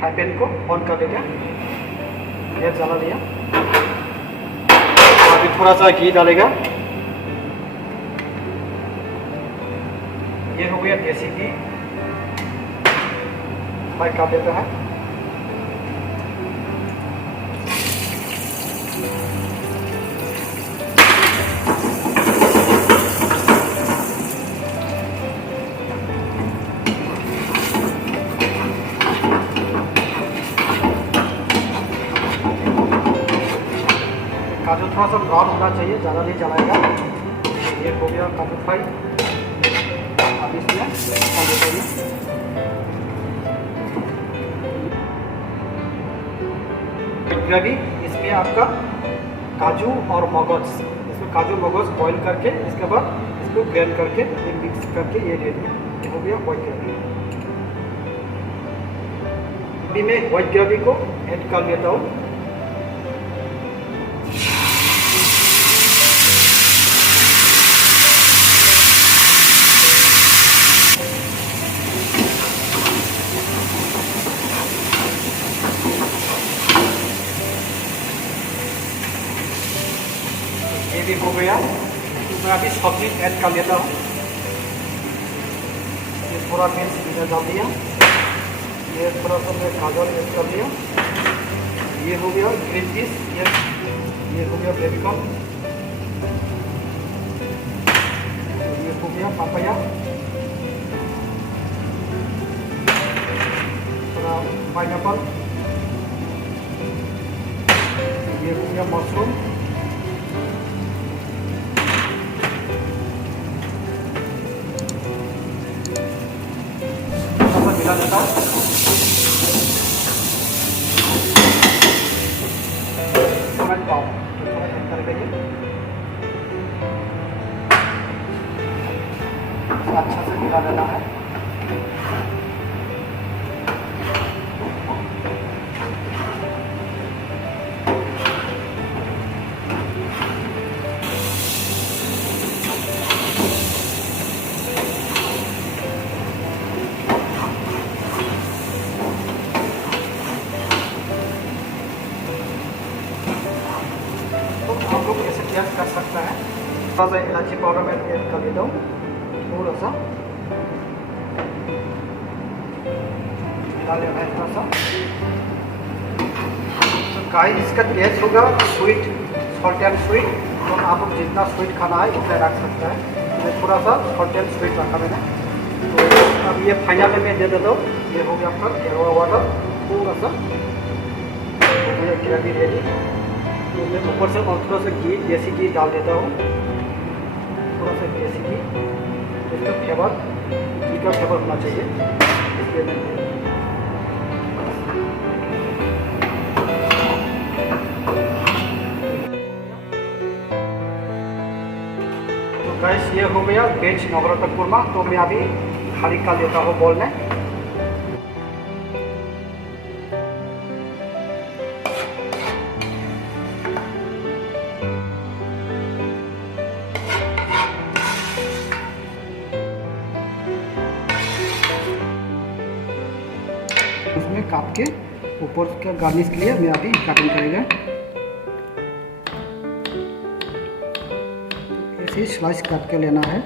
Fry pan को on कर देंगे। गैस जला दिया। अभी थोड़ा सा घी डालेगा। ये हो गया देसी घी, फ्राई कर देता है। काजू थोड़ा सा ब्राउन होना चाहिए, ज़्यादा नहीं जलाएगा। ये हो गया काजू फ्राई। अब इसमें ग्रेवी, इसमें आपका काजू और मगज, इसमें काजू मगज बॉईल करके इसके बाद इसको ग्राइंड करके ये मिक्स करके ये दे दिया। ये हो गया व्हाइट ग्रेवी। अभी मैं व्हाइट ग्रेवी को ऐड कर लेता हूँ। ये भी हो गया। मैं अभी सब्जी ऐड कर लेता हूँ। ये थोड़ा मिर्च इधर डाल दिया। ये थोड़ा सा मैं गाजर ऐड कर दिया। ये हो गया ग्रीन पीस। ये हो गया बेबीकॉर्न। ये हो गया पापाया। थोड़ा पाइनएप्पल। ये हो गया मशरूम। मिला देता हूँ। टमाटो पाव थोड़ा ऐड कर देंगे। अच्छा से मिला देना है। आप लोग ऐसे टेस्ट कर सकता है। थोड़ा सा इलायची पाउडर मैं ऐड कर देता हूँ, थोड़ा सा मिला लेना है थोड़ा सा। तो गाइस इसका टेस्ट होगा स्वीट, सॉल्ट एंड स्वीट। तो आप लोग जितना स्वीट खाना है उतना रख सकता है। मैं थोड़ा सा सॉल्ट एंड स्वीट रखा मैंने। तो अब ये फाइनल में दे देता हूँ। ये हो गया आपका केरवा वाटर, थोड़ा सा हो गया ग्रेवी रेडी। तो मैं ऊपर से और थोड़ा सा घी, देसी घी डाल देता हूँ। थोड़ा सा देसी घी, इसका फ्लेवर, घी का फ्लेवर होना चाहिए, इसलिए मैं तो गाइस ये हो गया वेज नवरत्न कोरमा। तो मैं अभी खाली कर लेता हूँ बॉल में। उसमें काट के ऊपर का गार्निश के लिए मैं अभी कटिंग करेगा। ऐसे ही स्लाइस काट के लेना है।